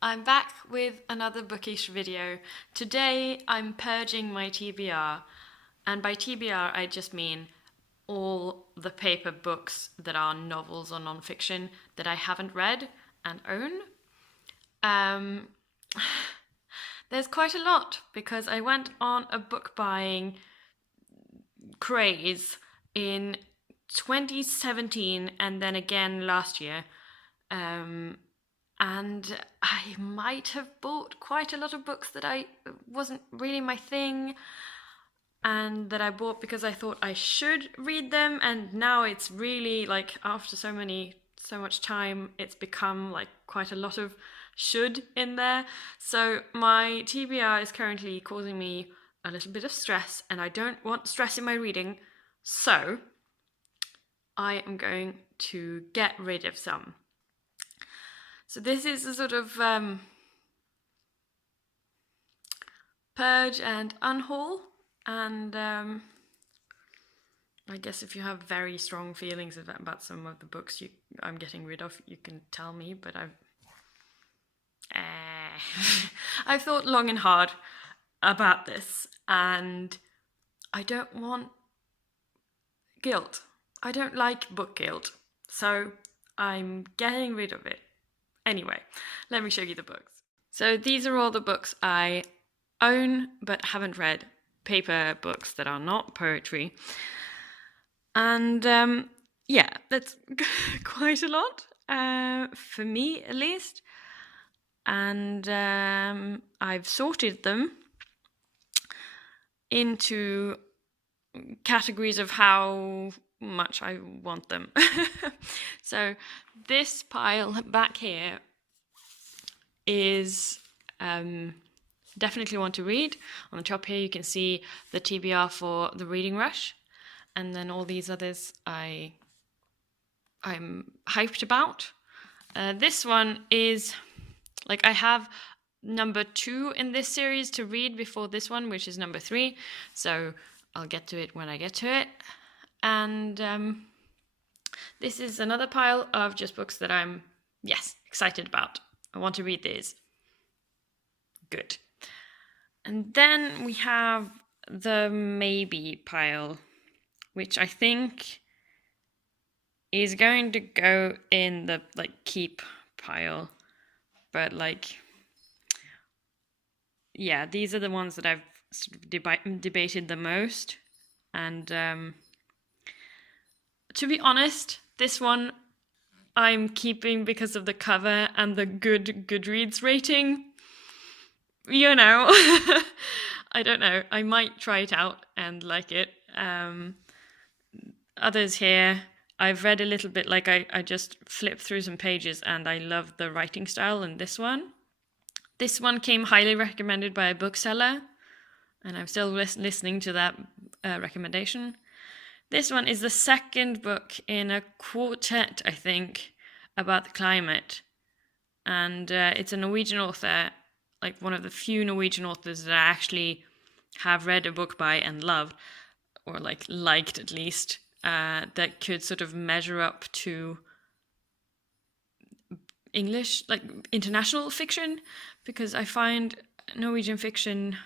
I'm back with another bookish video. Today I'm purging my TBR, and by TBR I just mean all the paper books that are novels or non-fiction that I haven't read and own. Um, there's quite a lot because I went on a book buying craze in 2017 and then again last year. And I might have bought quite a lot of books that I wasn't really my thing, and that I bought because I thought I should read them, and now it's really like after so much time it's become like quite a lot of should in there. So my TBR is currently causing me a little bit of stress, and I don't want stress in my reading, so I am going to get rid of some. So this is a sort of purge and unhaul, and I guess if you have very strong feelings about some of the books I'm getting rid of, you can tell me, but I've thought long and hard about this, and I don't want guilt. I don't like book guilt, so I'm getting rid of it. Anyway, let me show you the books. So these are all the books I own but haven't read, paper books that are not poetry. And yeah, that's quite a lot, for me at least. And I've sorted them into categories of how much I want them. So this pile back here is definitely want to read. On the top here you can see the TBR for the reading rush, and then all these others I'm hyped about. This one is like, I have number 2 in this series to read before this one, which is number 3, so I'll get to it when I get to it. And this is another pile of just books that I'm, excited about. I want to read these. Good. And then we have the maybe pile, which I think is going to go in the keep pile. But these are the ones that I've sort of debated the most. And to be honest, this one I'm keeping because of the cover and the good Goodreads rating. You know, I don't know. I might try it out and like it. Others here, I've read a little bit, I just flipped through some pages and I love the writing style in this one. This one came highly recommended by a bookseller, and I'm still listening to that recommendation. This one is the second book in a quartet, I think, about the climate. And it's a Norwegian author, one of the few Norwegian authors that I actually have read a book by and loved, or liked at least, that could sort of measure up to English, international fiction, because I find Norwegian fiction,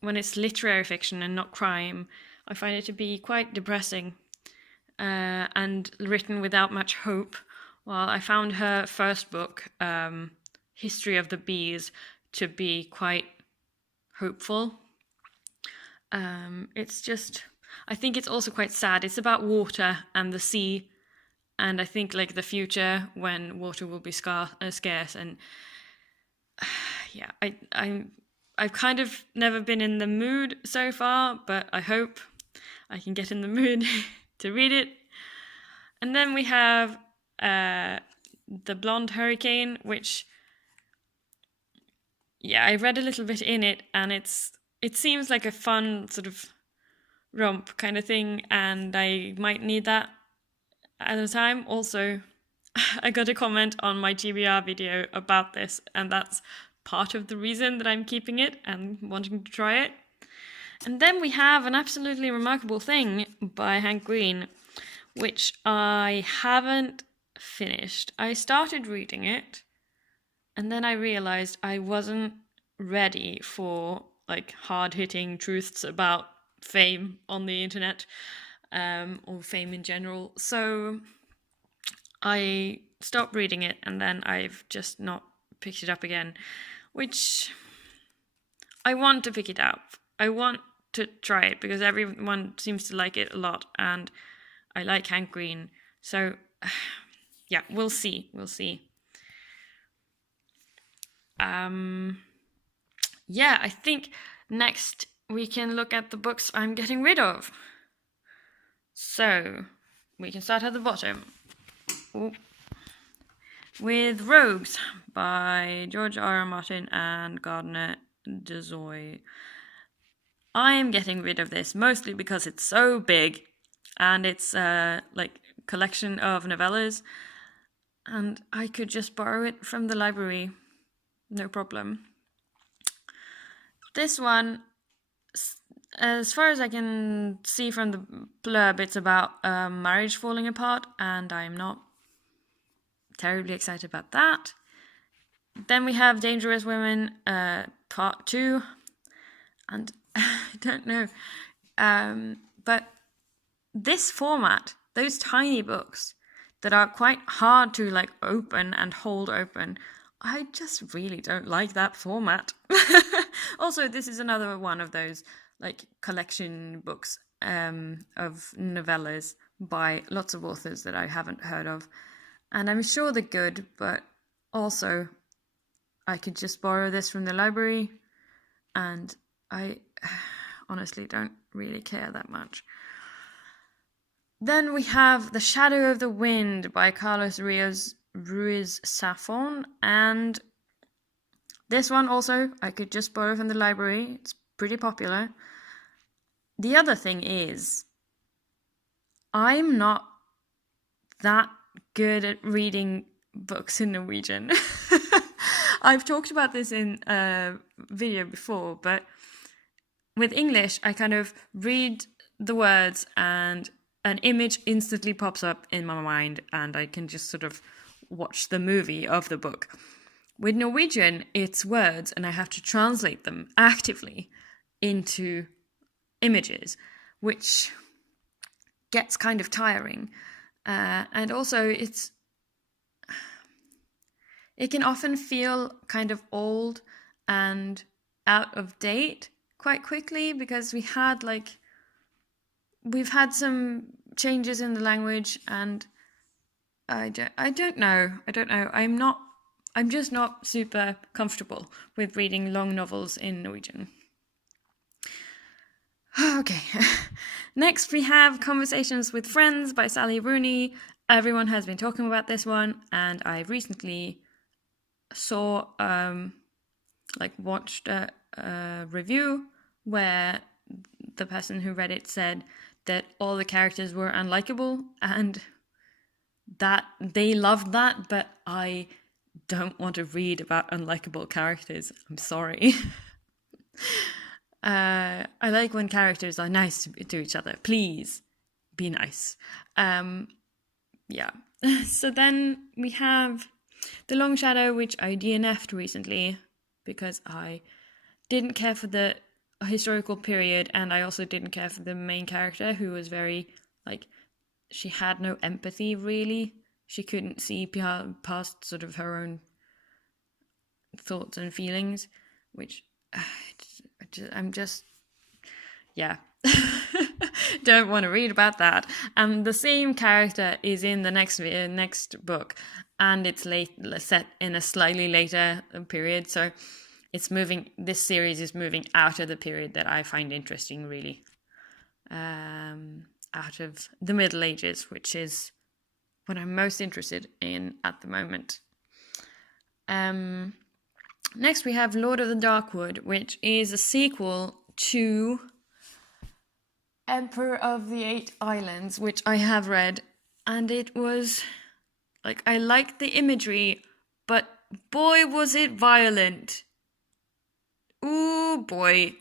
when it's literary fiction and not crime, I find it to be quite depressing and written without much hope. While I found her first book, History of the Bees, to be quite hopeful. It's just, I think it's also quite sad. It's about water and the sea, and I think the future when water will be scarce. And I've kind of never been in the mood so far, but I hope I can get in the mood to read it. And then we have The Blonde Hurricane, which, I read a little bit in it, and it seems like a fun sort of romp kind of thing, and I might need that at a time. Also, I got a comment on my TBR video about this, and that's part of the reason that I'm keeping it and wanting to try it. And then we have An Absolutely Remarkable Thing by Hank Green, which I haven't finished. I started reading it, and then I realized I wasn't ready for like hard-hitting truths about fame on the internet, or fame in general. So I stopped reading it, and then I've just not picked it up again, which I want to pick it up. I want to try it because everyone seems to like it a lot, and I like Hank Green. So yeah, we'll see. Yeah, I think next we can look at the books I'm getting rid of. So we can start at the bottom. Ooh. With Rogues by George R. R. Martin and Gardner Dezoy. I'm getting rid of this mostly because it's so big, and it's like collection of novellas, and I could just borrow it from the library, no problem. This one, as far as I can see from the blurb, it's about a marriage falling apart, and I'm not terribly excited about that. Then we have Dangerous Women, part 2, and I don't know, but this format, those tiny books that are quite hard to like open and hold open, I just really don't like that format. Also, this is another one of those like collection books of novellas by lots of authors that I haven't heard of, and I'm sure they're good, but also I could just borrow this from the library, and I honestly don't really care that much. Then we have The Shadow of the Wind by Carlos Ruiz Safin, and this one also I could just borrow from the library. It's pretty popular. The other thing is, I'm not that good at reading books in Norwegian. I've talked about this in a video before, but with English, I kind of read the words and an image instantly pops up in my mind, and I can just sort of watch the movie of the book. With Norwegian, it's words, and I have to translate them actively into images, which gets kind of tiring. And also, it can often feel kind of old and out of date quite quickly, because we've had some changes in the language, and I don't know. I'm just not super comfortable with reading long novels in Norwegian. Okay. Next we have Conversations with Friends by Sally Rooney. Everyone has been talking about this one, and I recently watched a review where the person who read it said that all the characters were unlikable, and that they loved that, but I don't want to read about unlikable characters. I'm sorry. I like when characters are nice to each other. Please be nice. Yeah. So then we have The Long Shadow, which I DNF'd recently because I didn't care for the historical period, and I also didn't care for the main character, who was very, she had no empathy, really. She couldn't see past sort of her own thoughts and feelings, which I'm just, yeah. Don't want to read about that. And the same character is in the next book, and it's set in a slightly later period, so this series is moving out of the period that I find interesting, really. Out of the Middle Ages, which is what I'm most interested in at the moment. Next we have Lord of the Darkwood, which is a sequel to Emperor of the Eight Islands, which I have read, and it was, I liked the imagery, but boy was it violent. Ooh boy.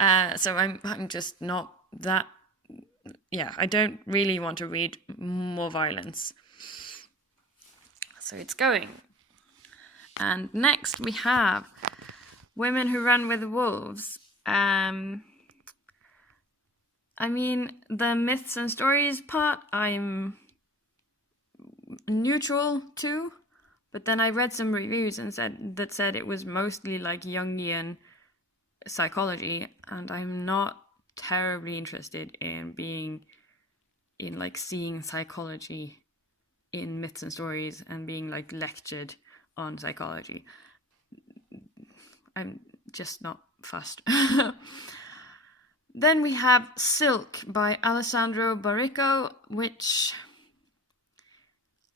So I'm just not that, I don't really want to read more violence. so it's going. And next we have Women Who Run with the Wolves. I mean, the myths and stories part, I'm neutral to, but then I read some reviews and said it was mostly like Jungian psychology, and I'm not terribly interested in seeing psychology in myths and stories and being like lectured on psychology. I'm just not fussed. Then we have Silk by Alessandra Baraka, which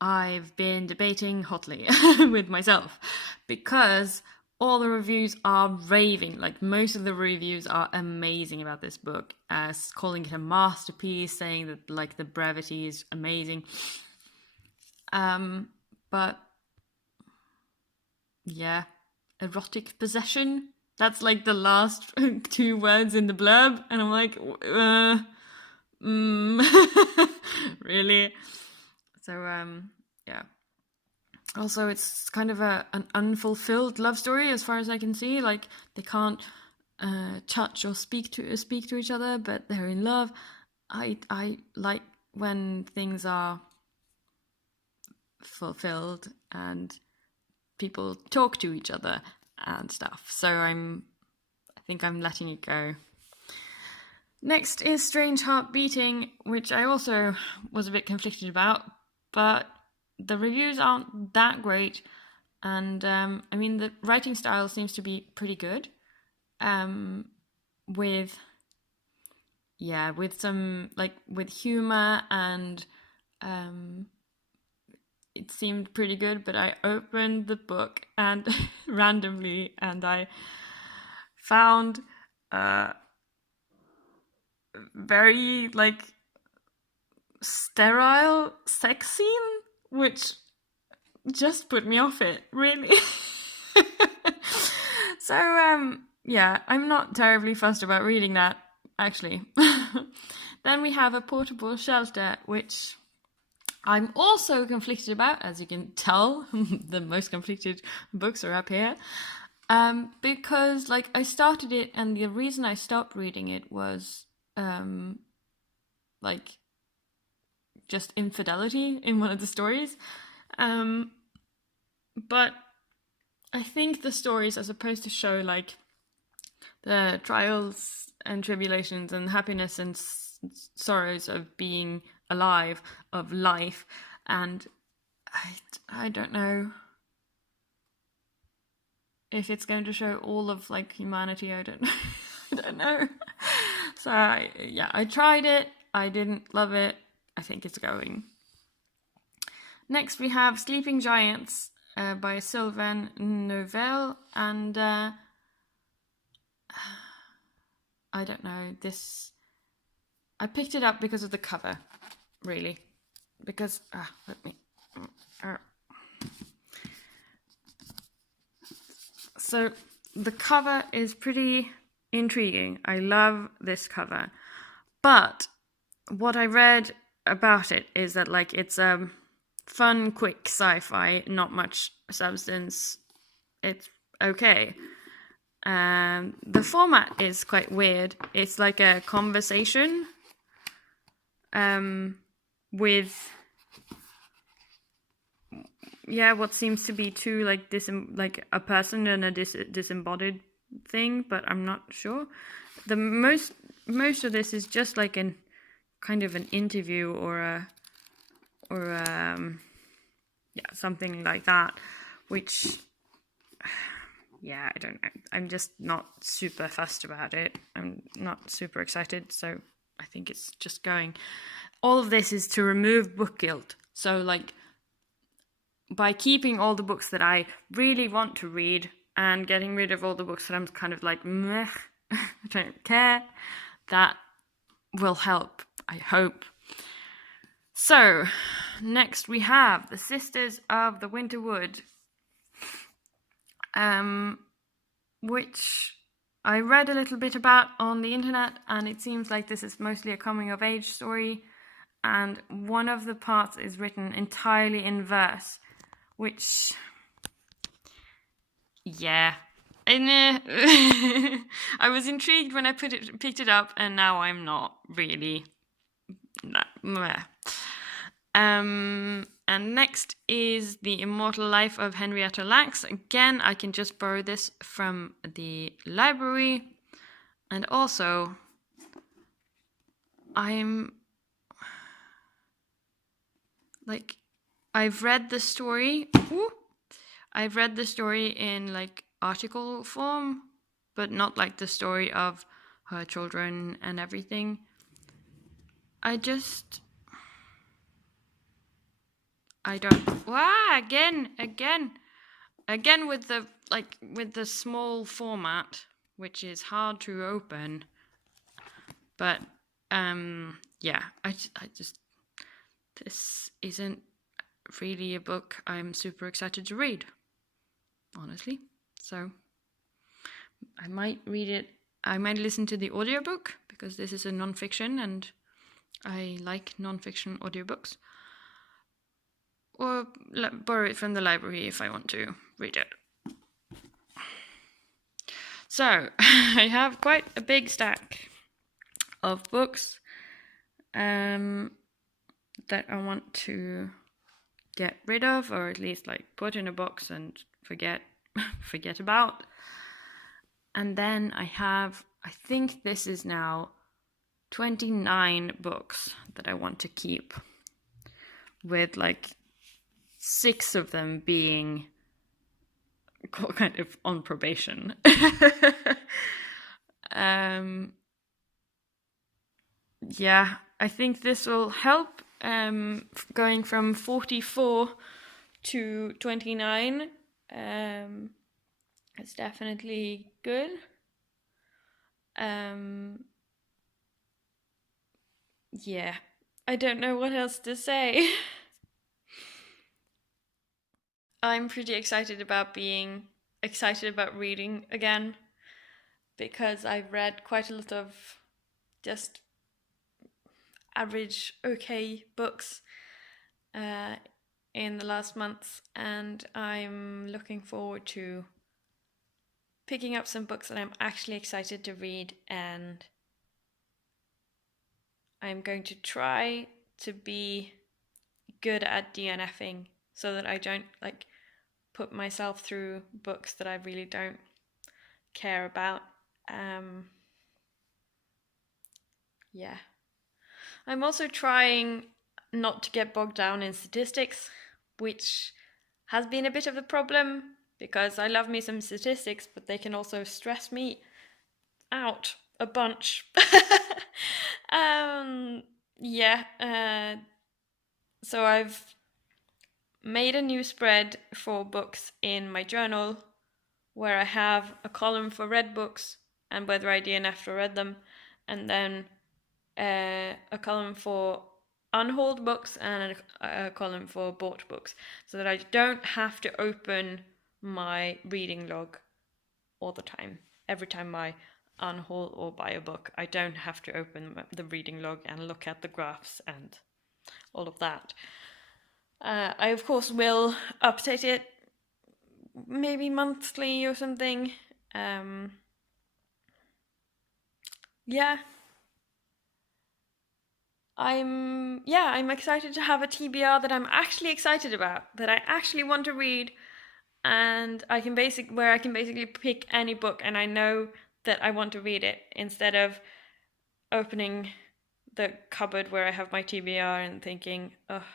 I've been debating hotly with myself, because all the reviews are raving. Like, most of the reviews are amazing about this book, as calling it a masterpiece, saying that like the brevity is amazing. But yeah, erotic possession. That's like the last 2 words in the blurb, and I'm like, really? So, yeah. Also, it's kind of an unfulfilled love story, as far as I can see. Like, they can't touch or speak to each other, but they're in love. I like when things are fulfilled and people talk to each other and stuff. So I think I'm letting it go. Next is Strange Heart Beating, which I also was a bit conflicted about, but the reviews aren't that great, and I mean, the writing style seems to be pretty good, with some, like, with humor, and it seemed pretty good. But I opened the book and randomly, and I found very like sterile sex scene, which just put me off it, really. So yeah, I'm not terribly fussed about reading that, actually. Then we have A Portable Shelter, which I'm also conflicted about, as you can tell. The most conflicted books are up here. Because like, I started it, and the reason I stopped reading it was like just infidelity in one of the stories. But I think the stories are supposed to show like the trials and tribulations and happiness and sorrows of being alive, of life, and I don't know if it's going to show all of like humanity. I don't know. So I tried it. I didn't love it. I think it's going. Next we have Sleeping Giants by Sylvain Neuvel, and I don't know, this, I picked it up because of the cover, really, because so the cover is pretty intriguing. I love this cover, but what I read about it is that like it's fun, quick sci-fi, not much substance. It's okay. The format is quite weird. It's like a conversation with what seems to be two like like a person and a disembodied thing, but I'm not sure. The most of this is just like an kind of an interview or something like that, which I don't know. I'm just not super fussed about it. I'm not super excited, so I think it's just going. All of this is to remove book guilt. So like, by keeping all the books that I really want to read and getting rid of all the books that I'm kind of like, meh, I don't care, that will help, I hope. So, next we have The Sisters of the Winter Wood, which I read a little bit about on the internet, and it seems like this is mostly a coming-of-age story, and one of the parts is written entirely in verse, which, yeah. And, I was intrigued when I picked it up, and now I'm not really. Meh. And next is The Immortal Life of Henrietta Lacks. Again, I can just borrow this from the library. And also, I've read the story. I've read the story in like article form, but not like the story of her children and everything. I don't. Again with the small format, which is hard to open. But yeah, I just this isn't really a book I'm super excited to read, honestly. So I might read it. I might listen to the audiobook because this is a non-fiction and I like non-fiction audiobooks. Or borrow it from the library if I want to read it. So I have quite a big stack of books that I want to get rid of, or at least like put in a box and forget about. And then I think this is now 29 books that I want to keep, with like 6 of them being kind of on probation. Yeah, I think this will help. Going from 44 to 29, it's definitely good. Yeah, I don't know what else to say. I'm pretty excited about reading again, because I've read quite a lot of just average okay books in the last months, and I'm looking forward to picking up some books that I'm actually excited to read, and I'm going to try to be good at DNFing so that I don't like put myself through books that I really don't care about. Yeah. I'm also trying not to get bogged down in statistics, which has been a bit of a problem because I love me some statistics, but they can also stress me out a bunch. Yeah. So I've made a new spread for books in my journal where I have a column for read books and whether I DNF'd or read them, and then a column for unhauled books and a column for bought books, so that I don't have to open my reading log all the time. Every time I unhaul or buy a book, I don't have to open the reading log and look at the graphs and all of that. I of course will update it maybe monthly or something. Yeah. I'm excited to have a TBR that I'm actually excited about, that I actually want to read, and I can basically pick any book and I know that I want to read it, instead of opening the cupboard where I have my TBR and thinking, oh,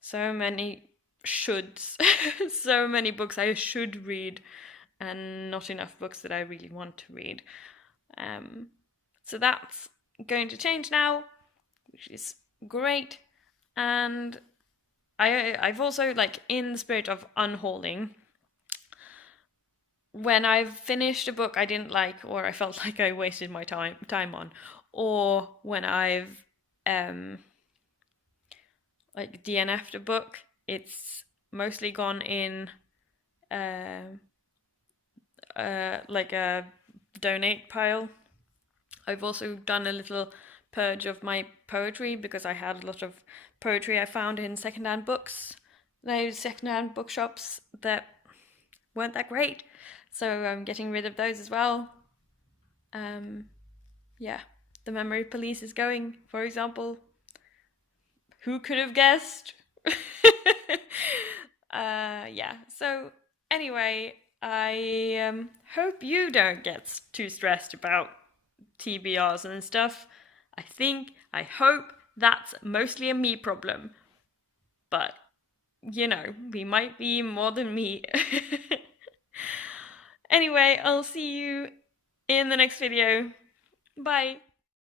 so many shoulds, so many books I should read, and not enough books that I really want to read. So that's going to change now, which is great. And I've also, like, in the spirit of unhauling, when I've finished a book I didn't like, or I felt like I wasted my time on, or when I've like DNF'd a book, it's mostly gone in like a donate pile. I've also done a little purge of my poetry, because I had a lot of poetry I found in secondhand books those secondhand bookshops that weren't that great. So I'm getting rid of those as well. Yeah, the memory police is going, for example. Who could have guessed? Yeah, so anyway, I hope you don't get too stressed about TBRs and stuff. I hope that's mostly a me problem. But, we might be more than me. Anyway, I'll see you in the next video. Bye.